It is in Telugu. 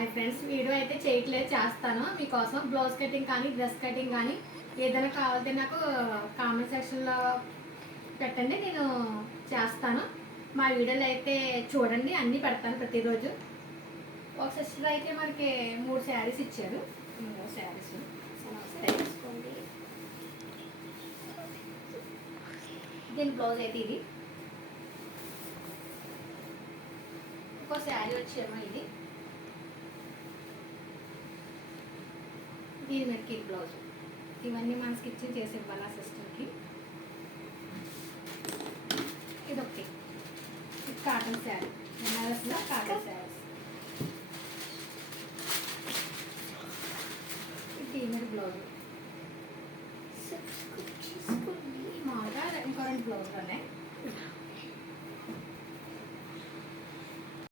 హాయ్ ఫ్రెండ్స్, వీడియో అయితే చేయట్లేదు, చేస్తాను మీకోసం. బ్లౌజ్ కటింగ్ కానీ డ్రెస్ కటింగ్ కానీ ఏదైనా కావాలంటే నాకు కామెంట్ సెక్షన్లో పెట్టండి, నేను చేస్తాను. మా వీడియోలు అయితే చూడండి, అన్నీ పెడతాను ప్రతిరోజు. ఒక సిస్టర్ అయితే మనకి 3 శారీస్ ఇచ్చారు. 3 శారీస్ తీసుకోండి. దీని బ్లౌజ్ అయితే ఇది. ఒక శారీ వచ్చేమో ఇది. దీని మీదకి బ్లౌజ్. ఇవన్నీ మన స్టిచ్చింగ్ చేసి ఇవ్వాలి ఆ సిస్టర్కి. ఇది ఒకటి. ఇది కాటన్ శారీ, బనారస్లో కాటన్ శారీస్. ఇది దీని మీద బ్లౌజ్. మామూలుగా ఇంకో 2 బ్లౌజులు ఉన్నాయి.